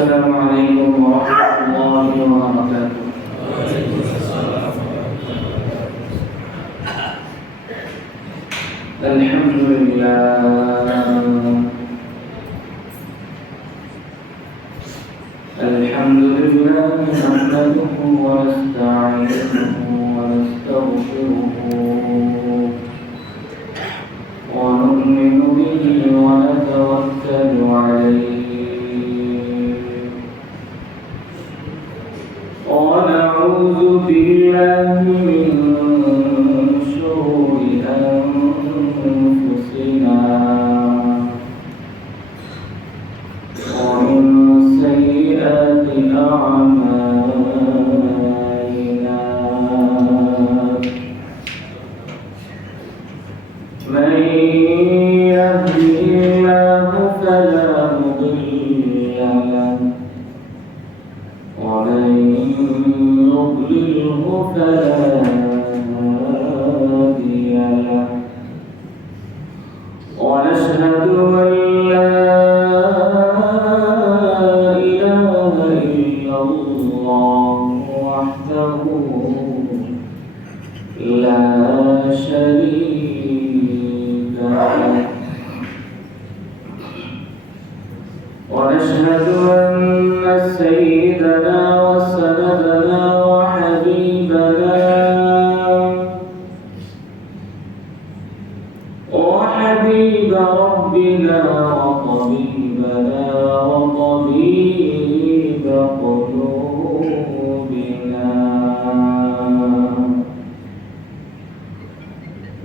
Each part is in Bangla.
السلام عليكم ورحمة الله وبركاته. الحمد لله نحمده ونستعينه ونستغفره ونؤمن به ونتوكل عليه ونعوذ بالله من شرور أنفسنا ومن سيئات أعمالنا من يهده الله فلا مضل له ومن يضلله فلا هادي له ونشهد أن لا إله إلا الله وحده لا شريك له ونشهد أن سيدنا وسندنا وحبيب ربنا وطبيبنا وطبيب قلوبنا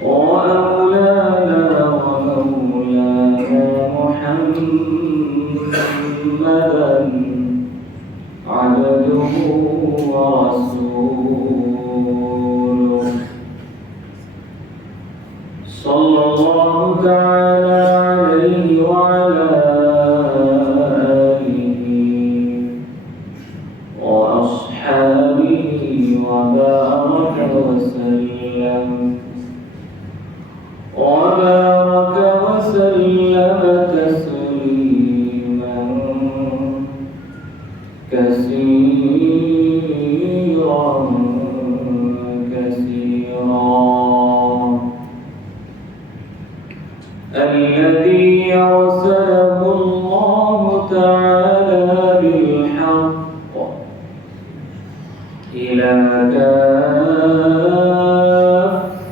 وأولانا ومولانا محمدا عبده ورسوله صلى الله تعالى عليه وعلى آله وأصحابه وبارك وسلم تسليما كثيرا الذي أرسله الله تعالى بالحق إلى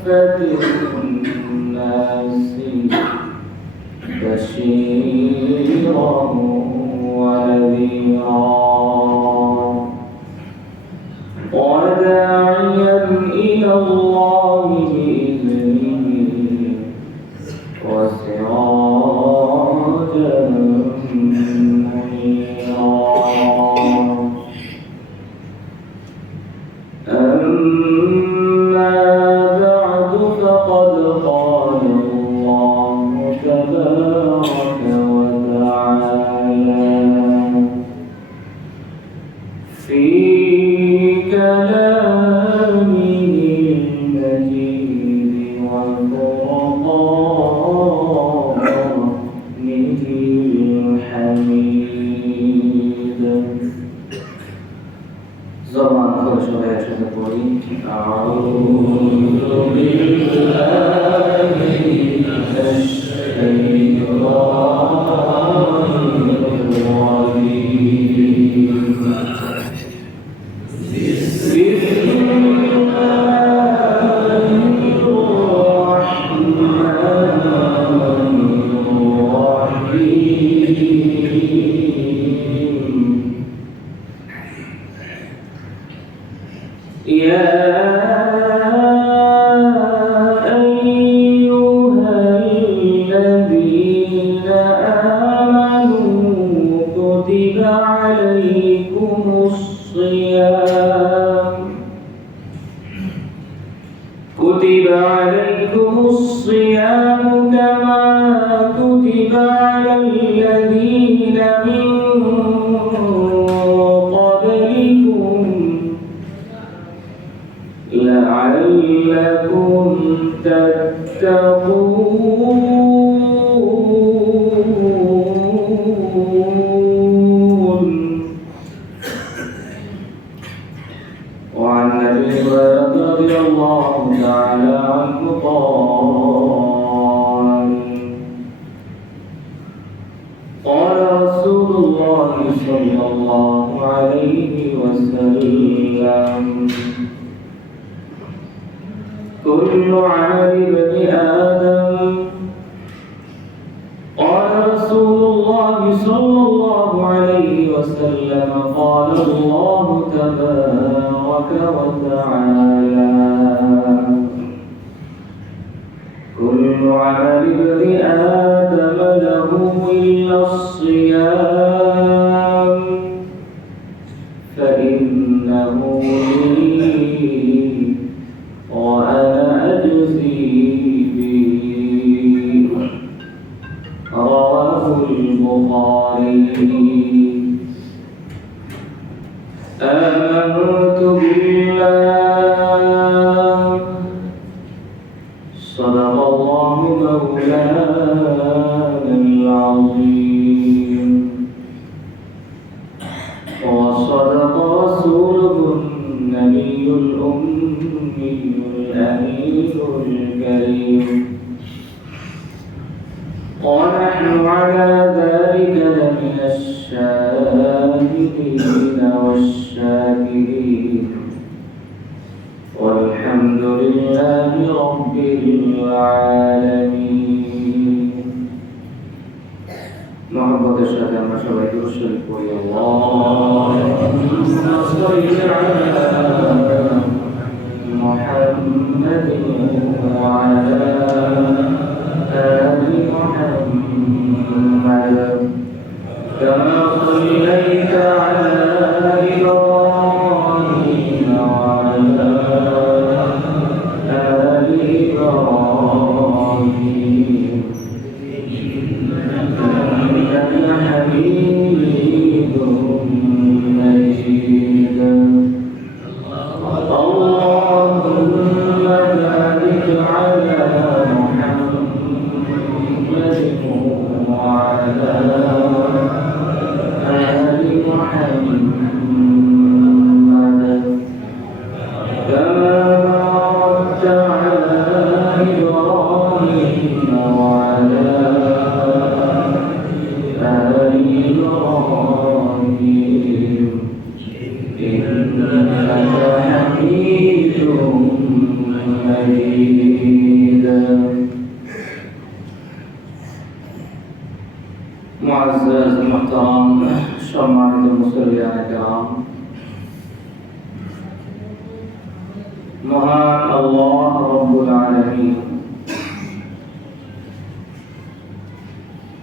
كافة الناس بشيرا ونذيرا وداعيا إلى الله بإذنه وسراجا منيرا أما بعد فقد قال الله تبارك وتعالى في كلامه المجيد وفرقانه الحميد زبان خرش ويشهد قولي أعوذ بالله من الشيطان الرجيم بسم الله الرحمن الرحيم يا أيها الذين آمنوا كتب عليكم الصيام كما كتب على الذين من قبلكم لعلكم تتقون قال رسول الله صلى الله عليه وسلم كل عمل ابن آدم قال رسول الله صلى الله عليه وسلم قال الله تبارك وتعالى كل عمل ابن آدم له إلا الصيام فإنه لي وأنا أجزي به رواه البخاري آمنت بالله صدق الله مولانا العظيم وصدق رسوله النبي الأمي الأمين الكريم ونحن على ذلك لمن الشاهدين والشاكرين والحمد لله رب العالمين محبة الشهادة ما شبه الشرك اللهم صل على محمد وعلى آل محمد كما صليت على إبراهيم وعلى آل إبراهيم إنك حميد مجيد اللهم بارك على محمد وعلى آل محمد كما باركت على إبراهيم وعلى آل إبراهيم إنك حميد مجيد معزز محترم সম্মানিত মুসল্লিয়ান کرام মহান আল্লাহ রব্বুল আলামিন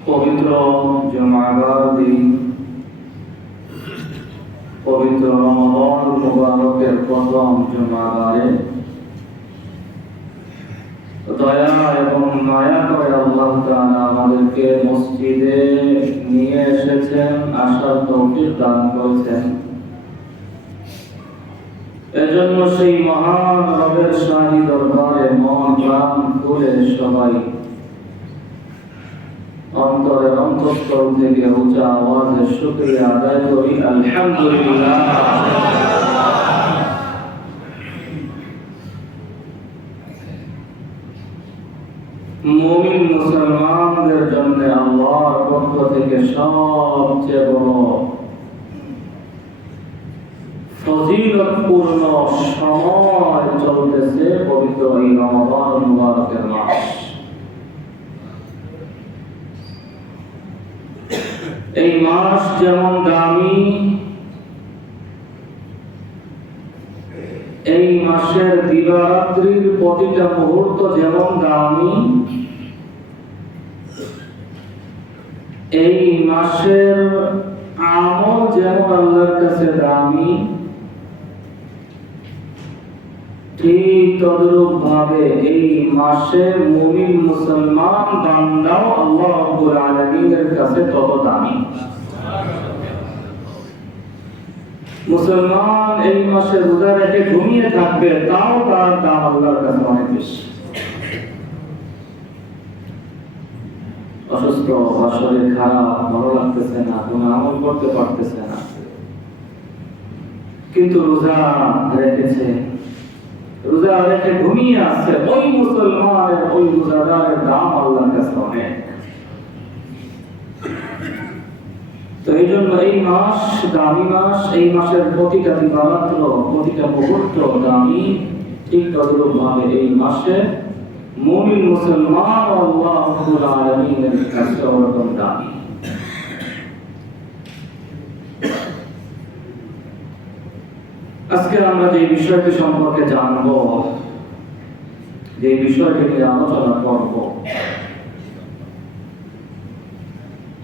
পবিত্র জুমাবার দিন পবিত্র রমজান মুবারকের প্রথম জুমাবারে দয়া এবং মায়া করে আল্লাহ তাআলা আমাদেরকে মসজিদে নিয়ে এসেছেন, আসার তৌফিক দান করেছেন। এজন্য সেই মহান রবের শাহী দরবারে মন প্রাণ খুলে সবাই অন্তরের অন্তঃস্থল থেকে উঁচা আওয়াজে শুকরিয়া আদায় করি আলহামদুলিল্লাহ। মুমিন মুসলমানদের জন্য আল্লাহর পক্ষ থেকে সবচেয়ে বড় ফজিলতপূর্ণ সময় চলতেছে পবিত্র এই রমজান মুবারকের মাস। এই মাস যেমন দামি, এই মাসের দিবারাত্রির প্রতিটা মুহূর্ত যেমন দামি, এই মাসের আমল যেমন আল্লাহর কাছে দামি, ঠিক তদ্রূপ ভাবে এই মাসের মুমিন মুসলমান বান্দাও আল্লাহ রাব্বুল আলামিনের কাছে তত দামি। মুসলমান এই মাসে রোজা রেখে ঘুমিয়ে থাকবে, তাও তার দাম আল্লাহর কাছে অনেক বেশি। অসুস্থ বা শরীর খারাপ, ভালো লাগতেছে না, কোনো আমল করতে পারতেছে না, কিন্তু রোজা রেখেছে, রোজা রেখে ঘুমিয়ে আসছে, ওই মুসলমানের ওই রোজাদারের দাম আল্লাহর কাছে অনেক। তো এই জন্য এই মাস দামি মাস, এই মাসের প্রতিটা দিবারাত্র, প্রতিটা মুহূর্ত দামি। ঠিক তদ্রূপ ভাবে এই মাসে মুমিন মুসলমান আল্লাহ রাব্বুল আলামিনের কাছে ওরকম দামি। আজকে আমরা যে বিষয়টি সম্পর্কে জানব, যে বিষয়টি নিয়ে আলোচনা করব,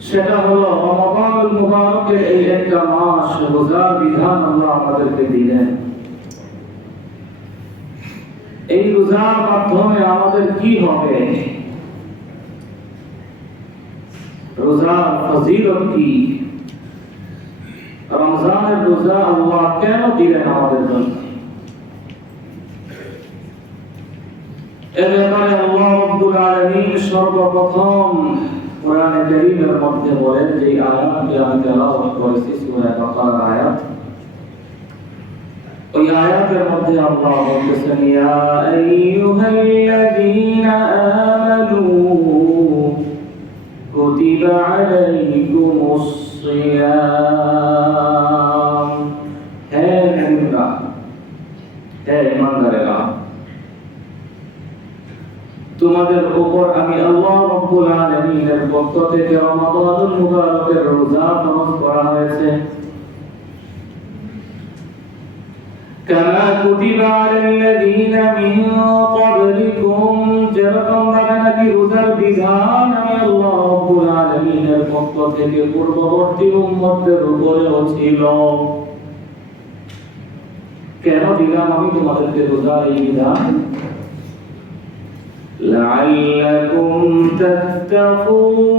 সেটা হলো রমাদানুল মুবারকের এই একটা মাস, রোজার বিধান আল্লাহ আমাদেরকে দিলেন। এই রোজার মাধ্যমে আমাদের কি হবে, রোজার ফজিলত কি, রমজানের রোজা আল্লাহ কেন দিলেন আমাদের জন্য, এ ব্যাপারে আল্লাহ রাব্বুল আলামিন সর্বপ্রথম কোরআনে কারীমের মধ্যে বলেন, যে আয়াতটি আমি তেলাওয়াত করেছি সূরা বাকারার আয়াত, ওই আয়াতের মধ্যে আল্লাহ বলতেছেন, ইয়া আইয়ুহাল্লাযীনা আমানু কুতিবা আলাইকুমুস সিয়াম, হে মুমিনরা, হে ঈমানদারেরা, তোমাদের উপর আমি আল্লাহ রাব্বুল আলামিনের পক্ষ থেকে রমাদানুল মুবারকের রোজা ফরজ করা হয়েছে। কামা কুতিবা আলাল্লাযীনা মিন ক্বাবলিকুম, যেরকম ভাবে নাকি রোজার বিধান আমি আল্লাহ রাব্বুল আলামিনের পক্ষ থেকে পূর্ববর্তী উম্মতদের উপরেও ছিল। কেন দিলাম আমি তোমাদেরকে রোজার এই বিধান? لعلكم تتقون,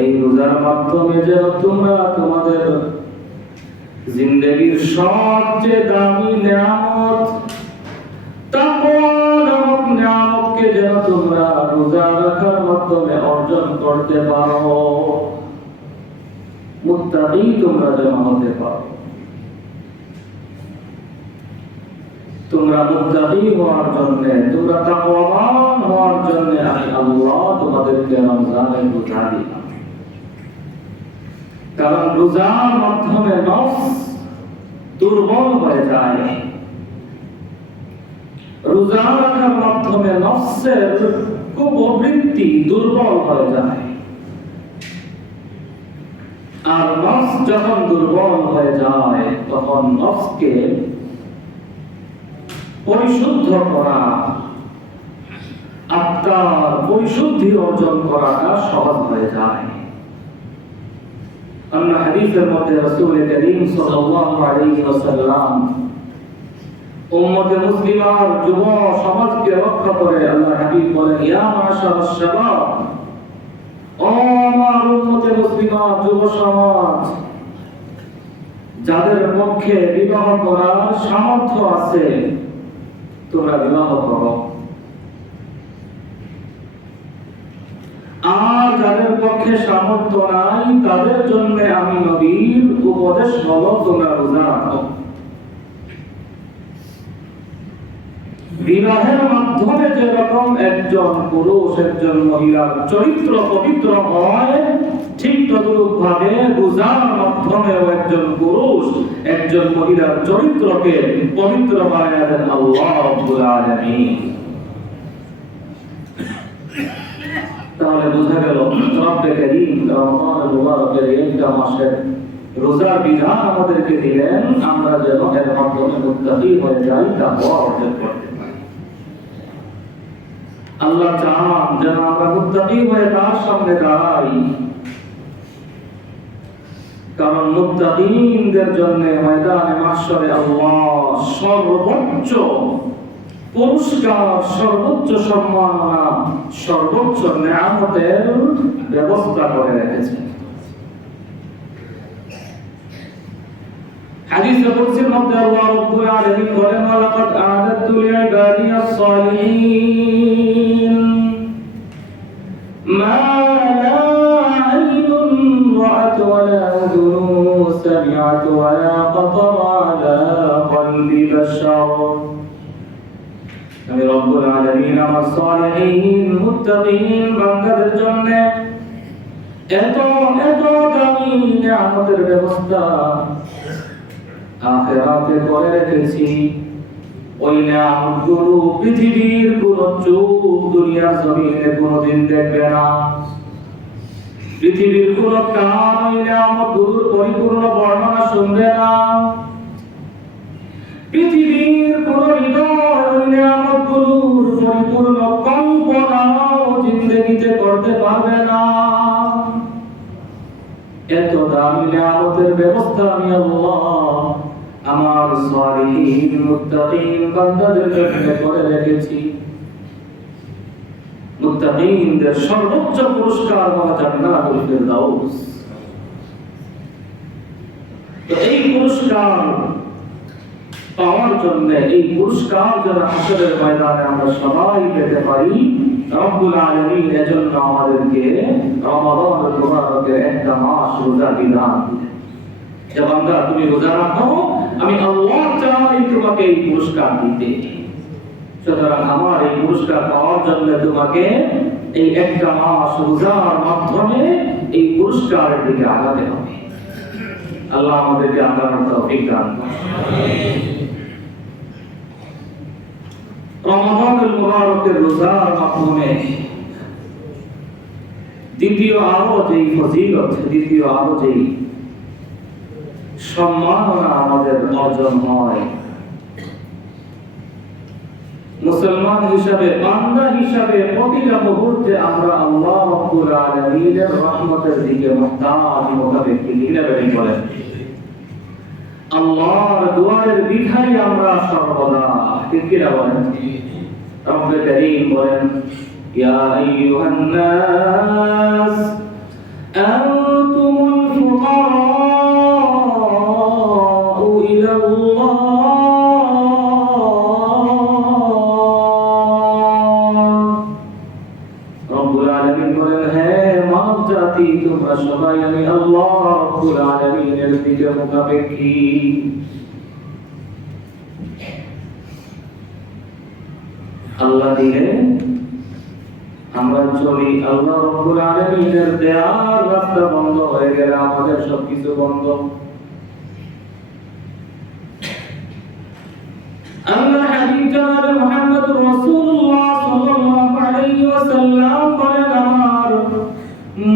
এই রোজার মাধ্যমে যেন তোমরা তোমাদের জিন্দেগীর সবচেয়ে দামি নিয়ামত তাকওয়া নামক নিয়ামতকে যেন তোমরা রোজা রাখার মাধ্যমে অর্জন করতে পারো, মুত্তাকি তোমরা যেন হতে পারো। তোমরা মুত্তাকি হওয়ার জন্য, তোমরা তাকওয়াবান হওয়ার জন্য আমি আল্লাহ তোমাদেরকে রমজানের রোজা দিলাম। কারণ রোজার মাধ্যমে নফস দুর্বল হয়ে যায়, রোজা রাখার মাধ্যমে নফসের কুপ্রবৃত্তি দুর্বল হয়ে যায়। আর নফস যখন দুর্বল হয়ে যায়, তখন নফসকে পরিশুদ্ধ করা, আত্মার পরিশুদ্ধি অর্জন করাটা সহজ হয়ে যায়। আমরা হাদিসের মধ্যে রাসূল করিম সাল্লাল্লাহু আলাইহি ওয়াসাল্লাম উম্মতে মুসলিমার যুব সমাজকে রক্ষা করে আল্লাহ হাবিব বলেন, ইয়া মাশারাশ শাবাব, ও আমার উম্মতে মুসলিমার যুব সমাজ, যাদের পক্ষে বিবাহ করার সামর্থ্য আছে তোমরা বিবাহ করো, আর যাদের পক্ষে সামর্থ্য নাই তাদের জন্য আমি নবীর উপদেশ হলো তোমরা রোজা রাখো। বিবাহের মাধ্যমে যেরকম একজন পুরুষ একজন মহিলার চরিত্র পবিত্র হয়, ঠিক তদ্রূপ ভাবে রোজার মাধ্যমেও একজন পুরুষ একজন মহিলার চরিত্রকে পবিত্র বানায় দেন আল্লাহ রাব্বুল আলামিন। তাহলে বোঝা গেল রব্বে কারীম রমাদানুল মুবারকের একটা মাসের রোজার বিধান আমাদেরকে দিলেন, আমরা যেন এর মাধ্যমে মুত্তাকি হয়ে যাই, তাকওয়া অর্জন করতে পারি। আল্লাহ চান যেন আমরা মুত্তাকি হয়ে তার সামনে দাঁড়াই, কারণ মুত্তাকিনদের জন্য ময়দানে মাহশরে আল্লাহ সর্বোচ্চ পুরস্কার, সর্বোচ্চ সম্মাননা, সর্বোচ্চ নিয়ামতের ব্যবস্থা করে রেখেছেন। হাদিসে কুদসির মধ্যে আল্লাহ রাব্বুল আলামিন বলেন, ওয়ালাকাদ আ'দাদতু লি'ইবাদিয়াস সালিহিন মা লা আইনুন রা'আত ওয়ালা উযুনুন সামি'আত ওয়ালা খাতারা আলা কলবি বাশার আমি রব্বুল আলামিন আমার সালিহিন মুত্তাকিন বান্দাদের জন্য এত এত দামি নিয়ামতের ব্যবস্থা আখিরাতে করে রেখেছি। ওই নিয়ামতগুলো পৃথিবীর কোন চোখ দুনিয়ার জমিনে কোনদিন দেখবে না। পৃথিবীর কোন কান ওই নিয়ামতগুলোর পরিপূর্ণ বর্ণনা শুনবে না। পৃথিবীর কোন হৃদয় ওই নিয়ামতগুলোর পরিপূর্ণ কল্পনাও জিন্দেগিতে করতে পারবে না। এত দামি নিয়ামতের ব্যবস্থা আমি আল্লাহ আমার সালিহিন মুত্তাকিন বান্দাদের জন্য করে রেখেছি। মুত্তাকিনদের সর্বোচ্চ পুরস্কার হলো জান্নাতুল ফিরদাউস। তো এই পুরস্কার পাওয়ার জন্য, এই পুরস্কার যেন হাসরের ময়দানে আমরা সবাই পেতে পারি, রব্বুল আলামিন এজন্য আমাদেরকে রমাদানুল মুবারকের একটা মাস রোজা বিধান দিলেন যে বান্দা তুমি রোজা রাখো, আমি আল্লাহ চাই তোমাকে এই পুরস্কার দিতে। সুতরাং আমার এই পুরস্কার পাওয়ার জন্য তোমাকে এই একটা মাস রোজার মাধ্যমে এই পুরস্কারের দিকে আগাতে হবে। আল্লাহ আমাদেরকে আগানোর তৌফিক দান করুন। রমাদানুল মুবারকের রোজার মাধ্যমে দ্বিতীয় আরো যেই ফজিলত, দ্বিতীয় আরো যেই সম্মাননা আমাদের অর্জন হয়, মুসলমান হিসাবে, বান্দা হিসাবে প্রতিটা মুহূর্তে আমরা আল্লাহ রাব্বুল আলামিনের রহমতের দিকে মুহতাজ মোতাবেক লিখলেন বলেন আল্লাহর দুয়ারের ভিখারি আমরা সর্বদা। ঠিক কি না বলেন? রব্বুল কারীম বলেন ইয়া আইয়ুহান নাস আনতুমুল ফুকারাউ ইলাল্লাহ। রব্বুল আলামিন বলেন হে মানব জাতি, তোমরা সবাই আমি আল্লাহ রাব্বুল আলামিনের দিকে মুখাপেক্ষী। আল্লাহ দিলে আমরা চলি, আল্লাহ রাব্বুল আলামিনের দেয়ার রাস্তা বন্ধ হয়ে গেলে আমাদের সবকিছু বন্ধ। আল্লাহ হাবিব জনাবে মুহাম্মদুর রাসূলুল্লাহ সাল্লাল্লাহু আলাইহি ওয়াসাল্লাম বলেন আমার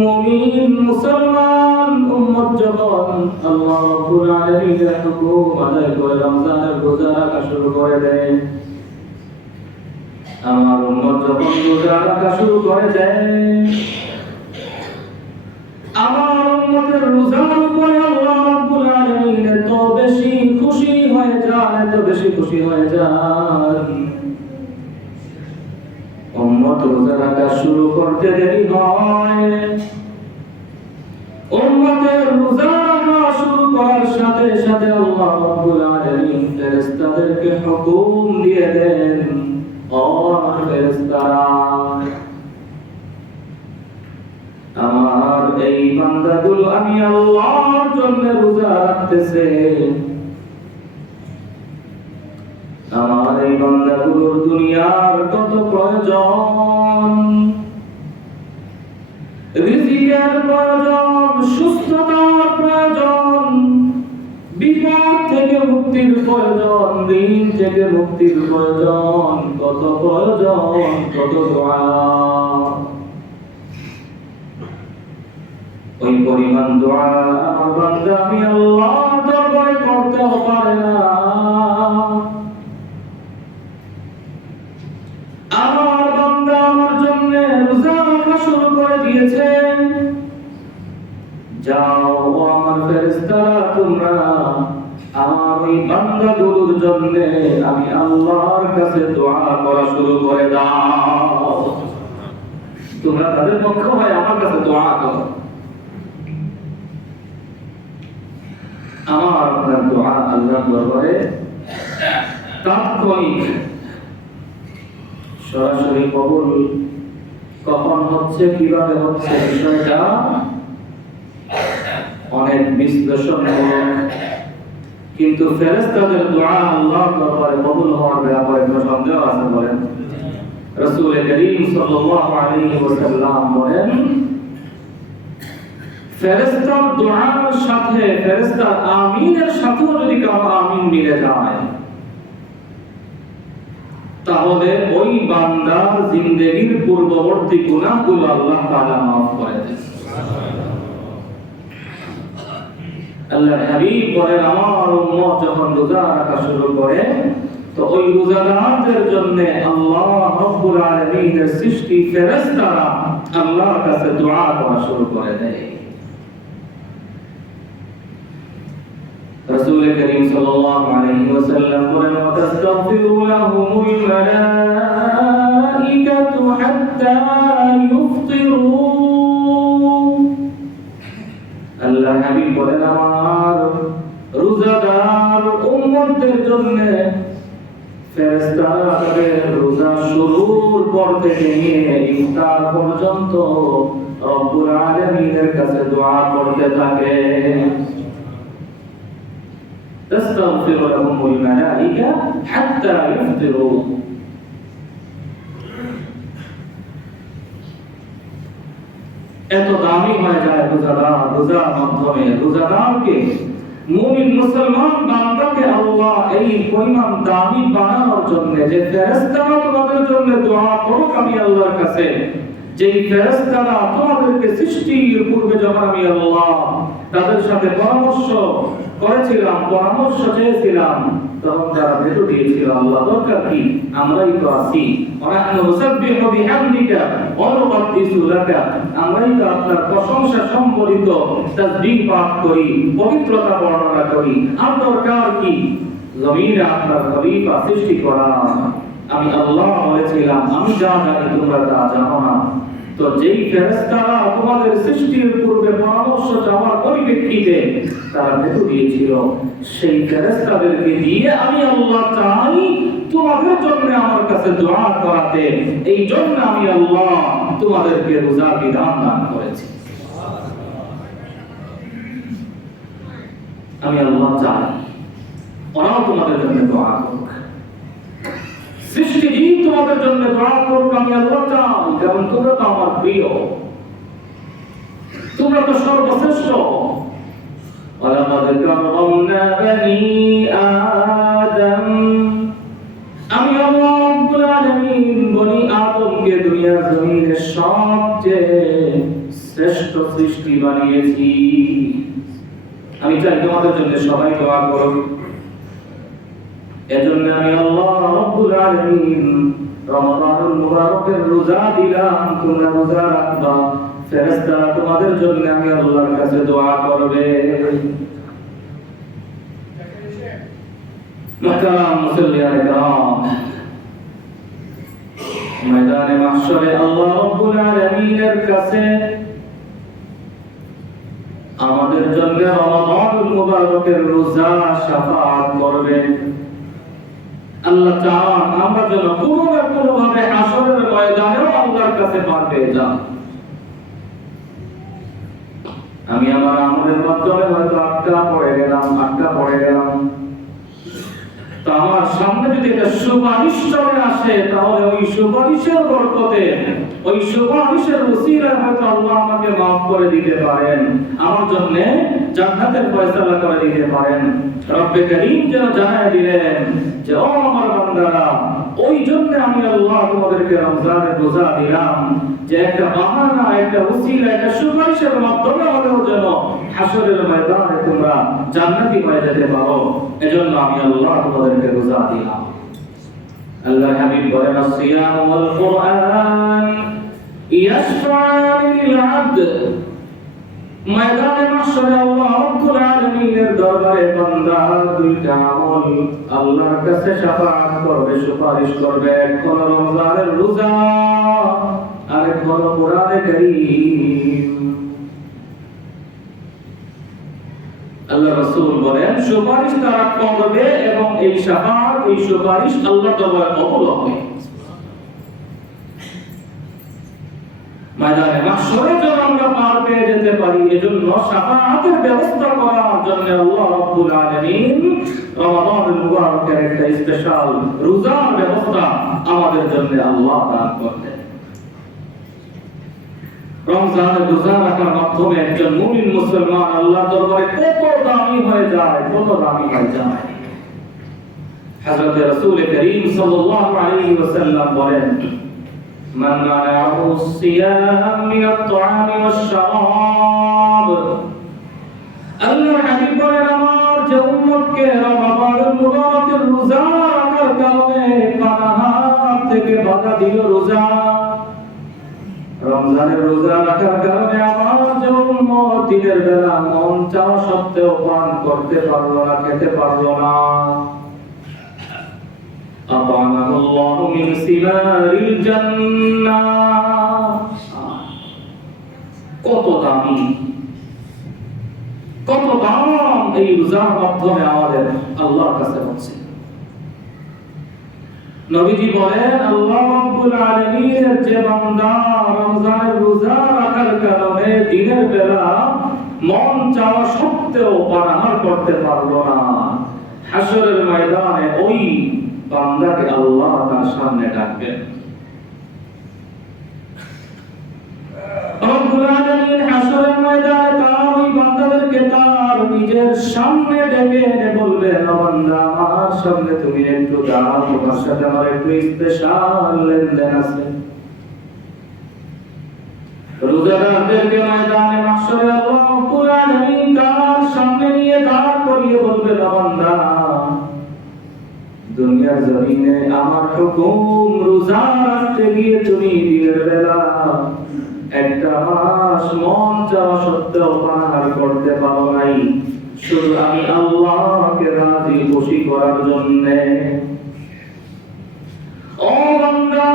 মুমিন মুসলমান উম্মত যখন আল্লাহ রাব্বুল আলামিনের হুকুম আদায় করে রমজানের রোজা রাখা শুরু করে দেয়, আমার উম্মত যখন রোজা রাখা শুরু করে দেয়, আমার উম্মতের রোজার উপরে আল্লাহ রাব্বুল আলামিন এত বেশি খুশি হয়ে যান, এত বেশি খুশি হয়ে যান, উম্মত রোজা রাখা শুরু করতে দেরি হয়। উম্মতের রোজা রাখা শুরু করার সাথে সাথে আল্লাহ রাব্বুল আলামিন ফেরেশতাদেরকে হুকুম দিয়ে দেন, ও ফেরেশতারা আমার এই বান্দাগুলো আমি আল্লাহর জন্য রোজা রাখতেছে, আমার এই বান্দাগুলোর দুনিয়ার কত প্রয়োজন, রিজিকের প্রয়োজন, সুস্থতার প্রয়োজন, বিপদ থেকে মুক্তির প্রয়োজন, ঋণ থেকে মুক্তির প্রয়োজন, কত প্রয়োজন, কত দোয়া। ওই পরিমাণ দোয়া আমার বান্দা আমি আল্লাহর দরবারে করতে পারে না। আমার বান্দা আমার জন্য রোজা রাখা শুরু করে দিয়েছে, যাও আমার ফেরেশতারা তোমরা আমার ওই বান্দাগুলোর জন্য আমি আল্লাহর কাছে দোয়া করা শুরু করে দাও। তোমরা তাদের পক্ষ হয়ে আমার কাছে দোয়া করো। আমার আপনার দোয়া আল্লাহর দরবারে তাৎক্ষণিক সরাসরি কবুল কখন হচ্ছে, কিভাবে হচ্ছে, বিষয়টা অনেক বিশ্লেষণমূলক, কিন্তু ফেরেশতাদের দোয়া আল্লাহর দরবারে কবুল হওয়ার ব্যাপারে কোনো সন্দেহ আছে বলেন? রাসূল করিম সাল্লাল্লাহু আলাইহি ওয়াসাল্লাম বলেন, ফেরেশতার দুআর সাথে ফেরেশতার আমিনের সাথে যদি কারো আমিন মিলে যায়, তাহলে ওই বান্দার জিন্দেগীর পূর্ববর্তী গুনাহগুলো আল্লাহ তাআলা মাফ করে দেন। আল্লাহর হাবিব বলেন, আমার উম্মত যখন রোজা রাখা শুরু করে, তো ওই রোজাদারদের জন্য আল্লাহ রাব্বুল আলামিনের সৃষ্টি ফেরেশতারা আল্লাহর কাছে দোয়া করা শুরু করে দেয়। রাসূল করিম সাল্লাল্লাহু আলাইহি ওয়াসাল্লাম বলেন, তাস্তাগফিরু লাহুমুল মালাইকাতু হাত্তা ইফতিরু। আল্লাহ হাবিব বলেন, আমার রোজাদার উম্মতদের জন্য ফেরেশতারা তাদের রোজা শুরুর পর থেকে নিয়ে ইফতার পর্যন্ত রব্বুল আলামিনের কাছে দোয়া করতে থাকে। তাস্তাগফিরু লাহুমুল মালাইকা হাত্তা ইফতিরু। এত দামি হয়ে যায় রোজাদার, রোজার মাধ্যমে রোজাদারকে, মুমিন মুসলমান বান্দাকে আল্লাহ এই পরিমাণ দামি বানানোর জন্য যে ফেরেশতারা তোমাদের জন্য দোয়া করুক আমি আল্লাহর কাছে, যেই ফেরেশতারা তোমাদেরকে সৃষ্টির পূর্বে যখন আমি আল্লাহ তাদের সাথে পরামর্শ করেছিলাম, পরামর্শ চেয়েছিলাম, তখন তারা ভেটো দিয়েছিল, আল্লাহ দরকার কি, আমরাই তো আছি, ওয়ানাহনু নুসাব্বিহু বিহামদিকা ওয়া নুকদ্দিসু লাকা, আমরাই তো আপনার প্রশংসা সম্বলিত তাসবিহ পাঠ করি, পবিত্রতা বর্ণনা করি, আর দরকার কি জমিনে আপনার খলিফা সৃষ্টি করা। আমি আল্লাহ বলেছিলাম, আমি যা জানি তোমরা তা জানো না। তো যেই ফেরেশতারা তোমাদের সৃষ্টির পূর্বে পরামর্শ চাওয়ার পরিপ্রেক্ষিতে তারা ভেটো দিয়েছিল, সেই ফেরেশতাদেরকে দিয়ে আমি আল্লাহ চাই তোমাদের জন্য আমার কাছে দোয়া করাতে। এই জন্য আমি আল্লাহ তোমাদেরকে রোজার বিধান দান করেছি। আমি আল্লাহ চাই ওরাও তোমাদের জন্য দোয়া করুক, সৃষ্টিজীব তোমাদের জন্য দোয়া করুক, আমি আল্লাহ চাই। কারণ তোমরা তো আমার প্রিয়, তোমরা তো সর্বশ্রেষ্ঠ। ওয়ালাকাদ কাররামনা বানি আদম, আমি আল্লাহ রাব্বুল আলামিন বনি আদমকে দুনিয়ার জমিনে সবচেয়ে শ্রেষ্ঠ সৃষ্টি বানিয়েছি। আমি চাই তোমাদের জন্য সবাই দোয়া করুক। এজন্য আমি আল্লাহ রাব্বুল আলামিন রমাদানুল মুবারকের রোজা দিলাম, তোমরা রোজা রাখবা, ফেরেশতারা তোমাদের জন্য আমি আল্লাহর কাছে দোয়া করবে। মুহতারাম মুসল্লিয়ান কিরাম, ময়দানে মাহশরে আল্লাহ রাব্বুল আলামিনের কাছে আমাদের জন্য রমাদানুল মুবারকের রোজা শাফাআত করবে। আল্লাহ চান আমরা যেন কোনো না কোনো ভাবে হাসরের ময়দানেও আল্লাহর কাছে পার পেয়ে যাই। আমি আমার আমলের মাধ্যমে হয়তো আটকা পড়ে গেলাম, তো আমার সামনে যদি একটা সুপারিশ চলে আসে, তাহলে ওই সুপারিশের বরকতে, ওই সুপারিশের ওসিলায় হয়তো আল্লাহ আমাকে মাফ করে দিতে পারেন, আমার জন্য জান্নাতের ফয়সালা করে দিতে পারেন। রব্বে করিম যেন জানায় দিলেন যে ও আমার বান্দারা, ওই জন্য আমি আল্লাহ তোমাদেরকে রমজানের রোজা দিলাম, যে একটা বাহানা, একটা ওসিলা, একটা সুপারিশের মাধ্যমে হলেও যেন হাসরের ময়দানে তোমরা জান্নাতি হয়ে যেতে পারো। এজন্য আমি আল্লাহ তোমাদেরকে রোজা দিলাম। আল্লাহ হাবিব বলেন, আসিয়াম ওয়াল কুরআন ইয়াশফা'আন লিল আবদ। ময়দানে মাহশরে আল্লাহ রাব্বুল আলামিনের দরবারে বান্দা দুইটা আমল আল্লাহর কাছে শাফাআত করবে, সুপারিশ করবে। এক হলো রমজানের রোজা, আরেক হলো কোরআনে কারীম। আল্লাহ রাসূল বলেন, সুপারিশ তারা করবে এবং এই শাফাআত, এই সুপারিশ আল্লাহর দরবারে কবুল হবে। ময়দানে মাহশরে যেন আমরা পার পেয়ে যেতে পারি, এজন্য শাফাআতের ব্যবস্থা করার জন্য আল্লাহ রাব্বুল আলামিন রমাদানুল মুবারকের একটা স্পেশাল রোজার ব্যবস্থা আমাদের জন্য আল্লাহ দান করলেন। রমজানের রোজা রাখার মাধ্যমে একজন মুমিন মুসলমান আল্লাহর দরবারে কত দামি হয়ে যায়, কত দামি হয়ে যায়। হযরত রাসূল করিম সাল্লাল্লাহু আলাইহি ওয়াসাল্লাম বলেন, মান মানাহু সিয়াম মিনাত তাআমি ওয়াশ শারাব, আল্লাহর হাবিব বলেন, আমার যে উম্মতকে রমাদানুল মুবারকের রোজা রাখার কারণে পানাহার থেকে বাধা দিল রোজা, রমজানের রোজা রাখার কারণে আমার যে উম্মত দিনের বেলা মন চাওয়া সত্ত্বেও পান করতে পারলো না, খেতে পারলো না, আতামাহুল্লাহু মিন সিমারিল জান্নাহ। কত দামি, কত দাম এই রোজার মাধ্যমে আমাদের আল্লাহর কাছে হচ্ছে। নবীজি বলেন, আল্লাহ রাব্বুল আলামিনের যে বান্দা রমজানের রোজা রাখার কারণে দিনের বেলা মন চাওয়া সত্ত্বেও পানাহার করতে পারলো না, হাশরের ময়দানে ওই বান্দাকে আল্লাহ তার সামনে ডাকবেন। রব্বুল আলামিন হাশরের ময়দানে তার ওই বান্দাদেরকে তার নিজের সামনে ডেকে এনে বলবেন, ও বান্দা, আমার সামনে তুমি একটু দাঁড়াও, তোমার সাথে আমার একটু স্পেশাল লেনদেন আছে। রোজাদারদেরকে ময়দানে মাহশরে আল্লাহ রাব্বুল আলামিন তার সামনে নিয়ে দাঁড় করিয়ে বলবেন, ও বান্দা, দুনিয়ার জমিনে আমার হুকুম রোজা রাখতে গিয়ে তুমি দিনের বেলা একটা মাস মন চাওয়া সত্ত্বেও পানাহার করতে পারো নাই, শুধু আমি আল্লাহকে রাজি খুশি করার জন্য। ও বান্দা,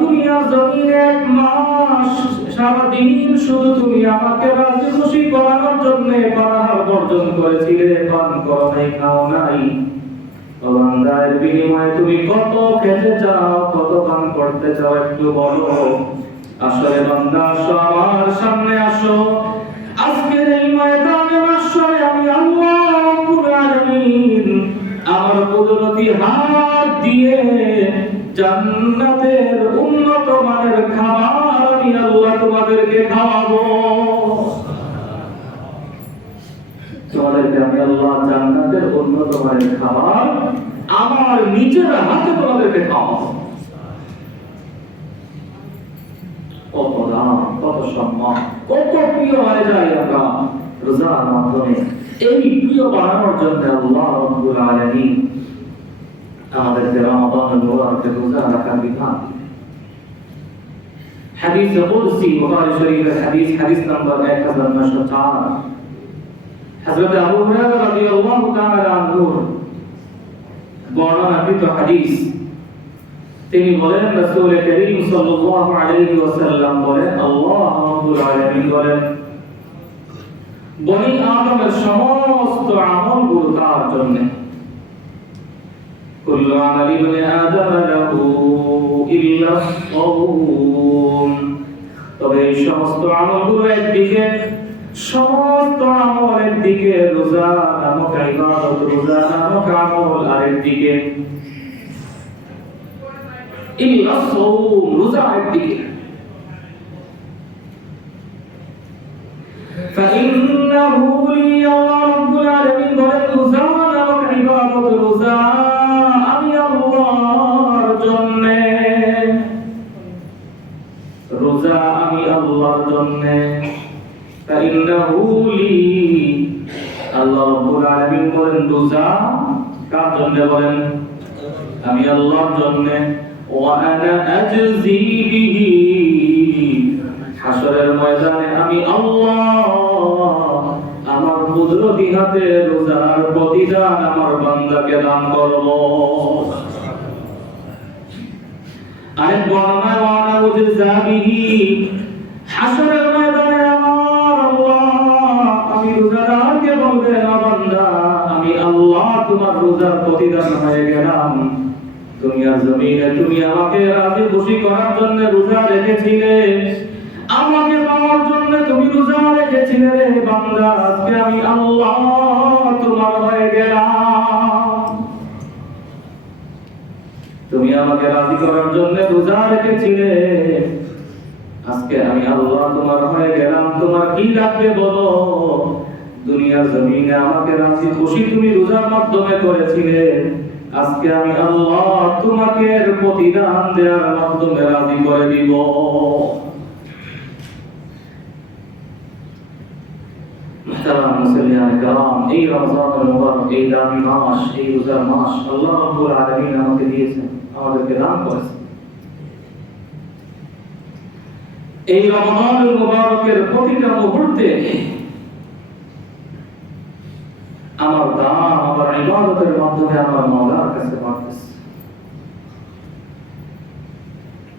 দুনিয়ার জমিনে এক মাস সারাদিন শুধু তুমি আমাকে রাজি খুশি করার জন্য পানাহার বর্জন করেছিলে, পান করো নাই, খাও নাই। ও বান্দা, এর বিনিময়ে তুমি কত খেতে চাও, কত পান করতে চাও, একটু বলো। আসলে বান্দা, আসো, আমার সামনে আসো। আজকের এই ময়দানে মাহশরে আমি আল্লাহ রাব্বুল আলামিন আমার কুদরতি হাত দিয়ে জান্নাতের উন্নত মানের খাবার আমি আল্লাহ তোমাদেরকে খাওয়াবো। তোমাদেরকে আমি আল্লাহ জান্নাতের উন্নত মানের খাবার আমার নিজের হাতে তোমাদেরকে খাওয়াবো। কত দাম, কত সম্মান, কত প্রিয় হয়ে যায় আমরা রোজার মাধ্যমে। এই প্রিয় বানানোর জন্য আল্লাহ রাব্বুল আলামিন আমাদেরকে রমাদানুল মুবারকের রোজা রাখার বিধান। হাদিস কুদসি বুখারী শরীফের হাদিস, হাদিস নাম্বার 1904, হযরত আবু হুরায়রা রাদিয়াল্লাহু তাআলা আনহু বর্ণনাকৃত হাদিস। তিনি বলেন, রাসূল করিম সাল্লাল্লাহু আলাইহি ওয়াসাল্লাম বলেন, আল্লাহ রাব্বুল আলামিন বলেন, বনি আদমের সমস্ত আমলগুলো তার জন্য। কুল্লু আমালি বনি আদম লাহু ইল্লা সাওম, তবে এই সমস্ত আমলগুলো একদিকে, সমস্ত আমল একদিকে, রোজা নামক ইবাদত, রোজা নামক আমল আরেকদিকে। ইল্লা সাওম, রোজা একদিকে। فإنه لي رب العالمين বলেন, রোজা নামক ইবাদত, রোজা আমি আল্লাহর জন্য, রোজা আমি আল্লাহর জন্য। فإنه لي, আল্লাহ রাব্বুল আলামিন বলেন, রোজা কার জন্য বলেন? আমি আল্লাহর জন্য। وأنا أجزي به, হাশরের ময়দানে আমি আল্লাহ আমার কুদরতি হাতে রোজার প্রতিদান আমার বান্দাকে দান করব। আরেক বর্ণনায় ওয়ানা উজজা বিহি, হাশরের ময়দানে আমার আল্লাহ আমি রোজাদারকে বলবেন, ও বান্দা, আমি আল্লাহ তোমার রোজার প্রতিদান হয়ে গেলাম। দুনিয়ার জমিনে তুমি আমাকে রাজি খুশি করার জন্য রোজা রেখেছিলে, আমাকে পাওয়ার জন্য তুমি রোজা রেখেছিলে রে বান্দা, আজকে আমি আল্লাহ তোমার হয়ে গেলাম। তুমি আমাকে রাজি করার জন্য রোজা রেখেছিলে, আজকে আমি আল্লাহ তোমার হয়ে গেলাম। তোমার কি লাগবে বলো? দুনিয়ার জমিনে আমাকে রাজি খুশি তুমি রোজার মাধ্যমে করেছিলে, আজকে আমি আল্লাহ তোমাকে এর প্রতিদান দেওয়ার মাধ্যমে রাজি করে দিব। মুহতারাম মুসলিয়ান کرام, এই রমজানুল মুবারক, এই দামি মাস, এই রোজার মাস আল্লাহ রাব্বুল আলামিন আমাকে দিয়েছেন, আমাদেরকে দান করেছেন। এই রমজানুল মুবারকের প্রতিটা মুহূর্তে আমার দান, আমার ইবাদতের মাধ্যমে আমার মাওলার কাছে পাঠাচ্ছে।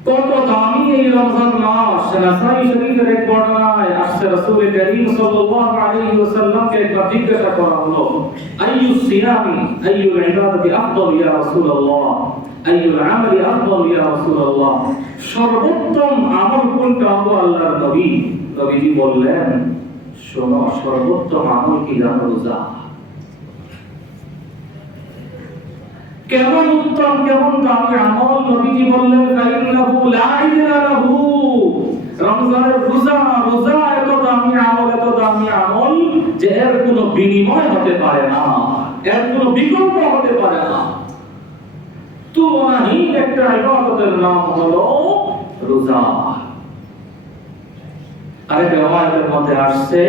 কত দামি এই রমজান মাস! নাসাই শরীফের এক বর্ণনায় আসছে, রাসূল করিম সাল্লাল্লাহু আলাইহি ওয়াসাল্লামকে একবার জিজ্ঞাসা করা হলো, আইয়ুস সিয়ামি আইয়ুল ইবাদাতি আফদাল ইয়া রাসূলুল্লাহ, আইয়ুল আমালি আফদাল ইয়া রাসূলুল্লাহ, সর্বোত্তম আমল কোনটা আবু আল্লাহর নবী? নবীজি বললেন, শোনো, সর্বোত্তম আমল কি জানো? রোজা। কেমন উত্তম, কেমন দামি আমল? নবীজি বললেন, ফাইন্নাহু লা ইলাহা লাহু, রমজানের রোজা, রোজা এত দামি আমল, এত দামি আমল যে এর কোনো বিনিময় হতে পারে না, এর কোনো বিকল্প হতে পারে না। তুলনাহীন একটা ইবাদতের নাম হলো রোজা। আরেকটা riwayতের মধ্যে আসছে,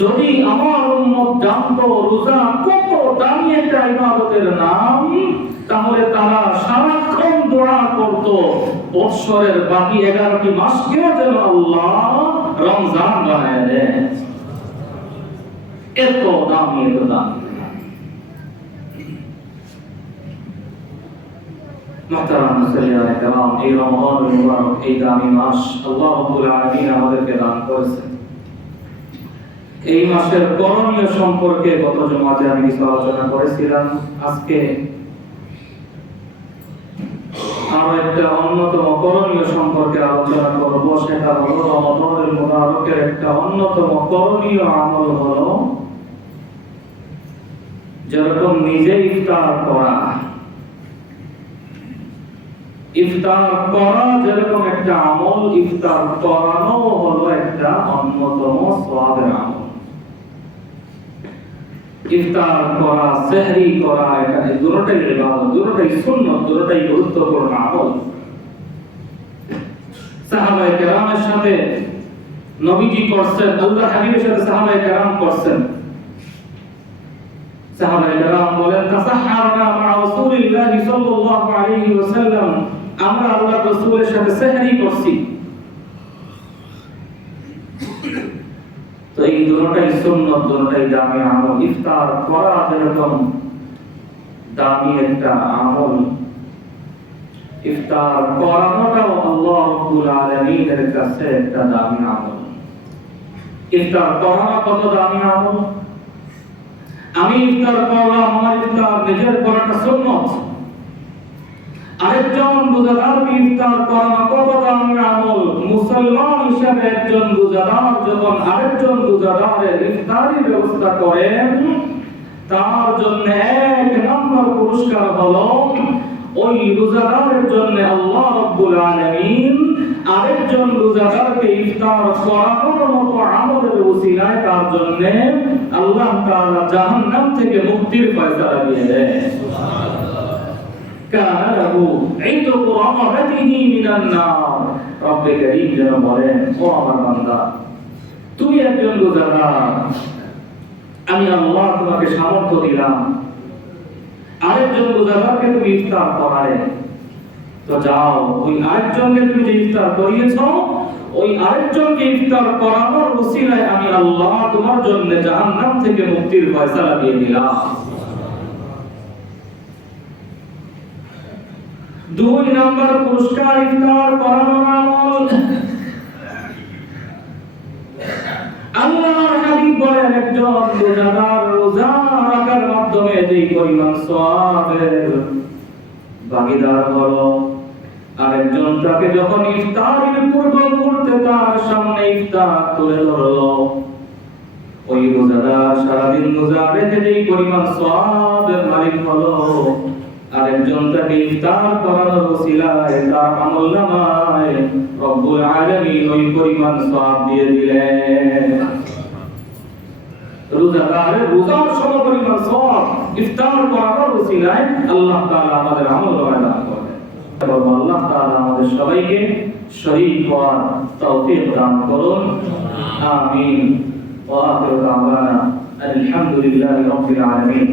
যদি আমার উম্মত জানতো রোজা কত দামি একটা ইবাদতের নাম, তাহলে তারা সারাক্ষণ দোয়া করত, বৎসরের বাকি 11টি মাসকেও যেন আল্লাহ রমজান বানায় দেয়। এত দামি, এত দামি। মুহতারাম মুসলিয়ান کرام, এই রমজানুল মুবারক, এই দামি মাস আল্লাহ রাব্বুল আলামিন আমাদেরকে দান করেছেন। এই মাসের করণীয় সম্পর্কে গত জুমাতে আমি কিছু আলোচনা করেছিলাম। আজকে আরো একটা অন্যতম করণীয় সম্পর্কে আলোচনা করব, সেটা হলো রমজানুল মুবারকের একটা অন্যতম করণীয় আমল হলো যেরকম নিজে ইফতার করা। ইফতার করা যেরকম একটা আমল, ইফতার করানো হলো একটা অন্যতম সওয়াবের আমল। ইফতার করা, সেহরি করা, এটা দুটোটাই ইবাদত, দুটোটাই সুন্নাত, দুটোটাই গুরুত্বপূর্ণ আমল। সাহাবায়ে কেরামের সাথে নবীজি করছেন, আল্লাহর হাবিবের সাথে সাহাবায়ে কেরাম করছেন। সাহাবায়ে কেরাম বলেন, তাসাহহারনা মা রাসূলিল্লাহি সাল্লাল্লাহু আলাইহি ওয়াসাল্লাম, আমরা আল্লাহর রাসূলের সাথে সেহরি করছি। তো এই দুটোটাই সুন্নাত, দুটোটাই দামি আমল। ইফতার করা যেরকম দামি একটা আমল, ইফতার করানোটাও আল্লাহ রাব্বুল আলামিনের কাছে একটা দামি আমল। ইফতার করানো কত দামি আমল! আমি ইফতার করলাম, আমার ইফতার নিজের করাটা সুন্নাত। আরেকজন রোজাদারকে ইফতার করানো কত দামি আমল! মুসলমান হিসেবে একজন রোজাদার যখন আরেকজন রোজাদারের ইফতারির ব্যবস্থা করেন, তার জন্য 1 নম্বর পুরস্কার হলো ওই রোজাদারের জন্য আল্লাহ রাব্বুল আলামিন আরেকজন রোজাদারকে ইফতার করানোর মতো আমলের ওসিলায় তার জন্য আল্লাহ তাআলা জাহান্নাম থেকে মুক্তির ফয়সালা দিয়ে দেয়। কানা লাহু ইনদু রাকাবাতিহি মিনান নার। রব্বে কারীম যেন বলেন, ও আমার বান্দা, তুমি একজন রোজাদার, আমি আল্লাহ তোমাকে সামর্থ্য দিলাম, আরেকজন রোজাদারকে তুমি ইফতার করালে, তো যাও ওই আরেকজনকে তুমি যে ইফতার করিয়েছো, ওই আরেকজনকে ইফতার করানোর ওসিলায় আমি আল্লাহ তোমার জন্য জাহান্নাম থেকে মুক্তির ফয়সালা দিয়ে দিলাম। 2 নম্বর পুরস্কার ইফতার করানোর আমল। আল্লাহর হাবিব বলেন, একজন রোজাদার রোজা রাখার মাধ্যমে যেই পরিমাণ সওয়াবের ভাগীদার হলো, আরেকজন তাকে যখন ইফতারের পূর্ব মুহূর্তে মুহূর্তে তার সামনে ইফতার তুলে ধরলো। ওই রোজাদার সারাদিন রোজা রেখে যেই পরিমাণ সওয়াবের মালিক হলো, আরেকজন তাকে ইফতার করানোর ওসিলায় তার আমলনামায় রব্বুল আলামিন ওই পরিমাণ সওয়াব দিয়ে দিলেন। রোজাদারের রোজার সমপরিমাণ সওয়াব ইফতার করানোর ওসিলায় আল্লাহ তাআলা আমাদের আমলনামায় দান করেন। এবং আল্লাহ তাআলা আমাদের সবাইকে শহীদ হওয়ার তৌফিক দান করুন, আমিন। ওয়া আখিরু দাওয়ানা আলহামদুলিল্লাহি রাব্বিল আলামিন।